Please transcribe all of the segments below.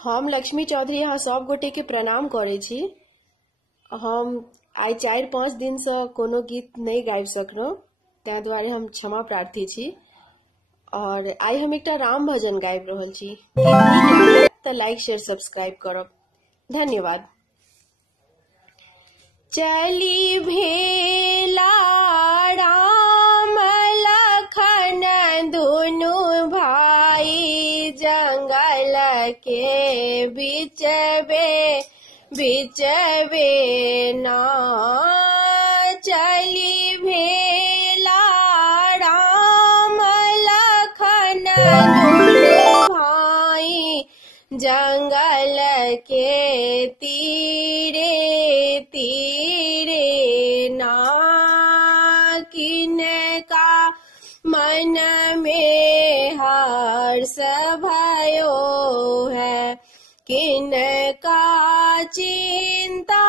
हम लक्ष्मी चौधरी यहाँ सब गोटे के प्रणाम करे छी। हम आई 4-5 दिन से कोनो गीत नहीं गाबि सकलहुँ, तै दुआरे हम क्षमा प्रार्थी छी। और आई हम एकटा राम भजन गाबि रहल छी। गीत नीक लागल तऽ लाइक शेयर सब्सक्राइब करब। धन्यवाद। चली भेला राम लखन दुनु भाई जंगल के बिचवे ना। चली भेला राम लखन दुनु भाई जंगल के तीरे ना। किनका मन में हर्ष भयो है, किनका चिंता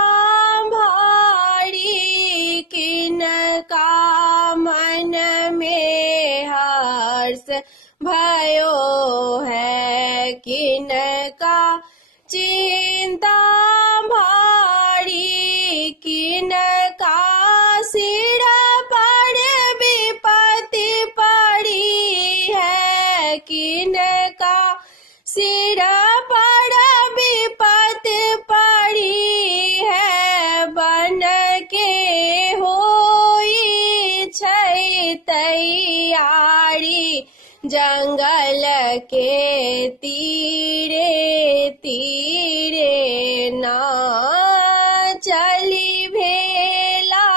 भारी, किनका मन में हर्ष भयो है, किनका चिंता भारी, किनका सिर पर विपत्ति पड़ी है, किनका सिर पर विपत्ति पड़ी है। बन के होई छै तैयारी जंगल के तीरे ना। चली भेला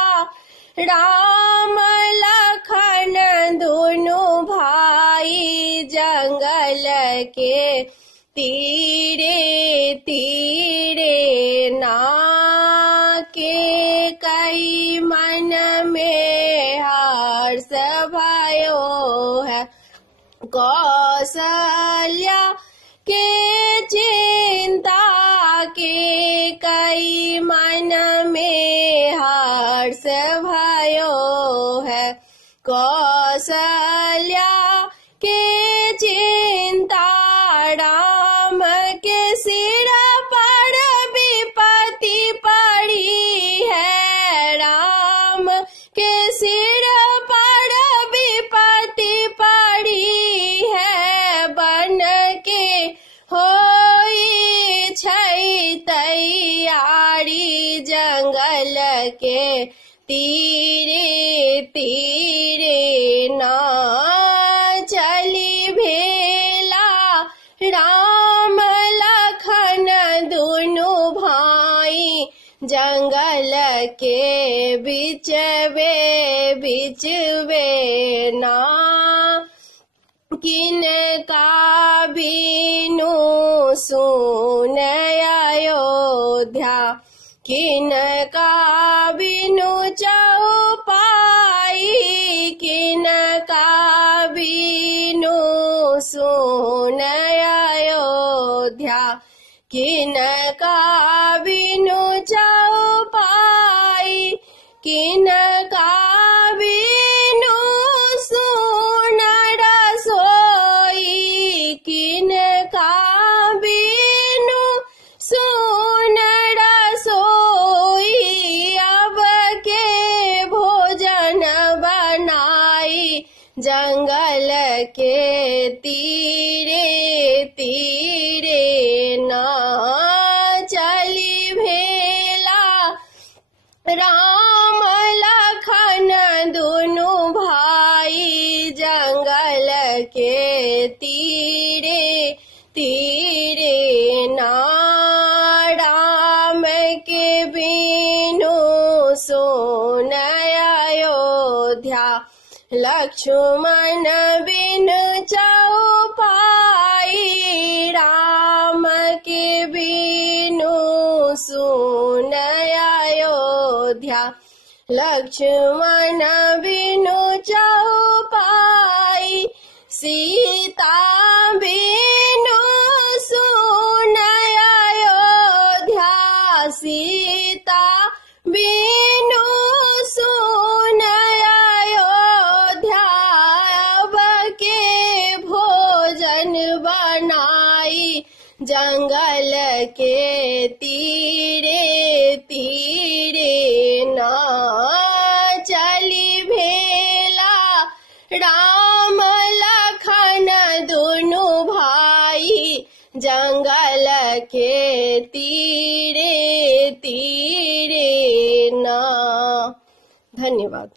राम लखन दुनु भाई जंगल के तीरे ना। के कई मन में हर्ष भयो है, कौशल्या के चिंता के कई मन में हर्ष भयो है, कौशल्या के चिंता राम के सिर पर विपत्ति पड़ी है, राम के सिर पर विपत्ति पड़ी है। बन के होई छै तैयारी जंगल के तीरे ना। चली भेला राम लखन दुनु भाई जंगल के बिचवे ना। किनका बिनु सुन अयोध्या, किनका बिनु चौपाई, किनका बिनु सुन अयोध्या, किनका बिनु चौपाई, किनका बिनु सुन रसोई, किनका बिनु सुन रसोई। अब के भोजन बनाई जंगल के तीरे ना। चली भेला राम लखन दुनु भाई जंगल के तीरे ना। राम के बिनु सोन अयोध्या, लक्ष्मण बिनु चौपाई, राम के बिनु सोन अयोध्या, लक्ष्मण बिनु चौपाई, सीता बिनु सोन अयोध्या, सीता बिनु सोन अयोध्या। अब के भोजन बनाए भाई जंगल के तीरे तीरे ना चली भेला राम लखन दोनों भाई जंगल के तीरे तीरे ना। धन्यवाद।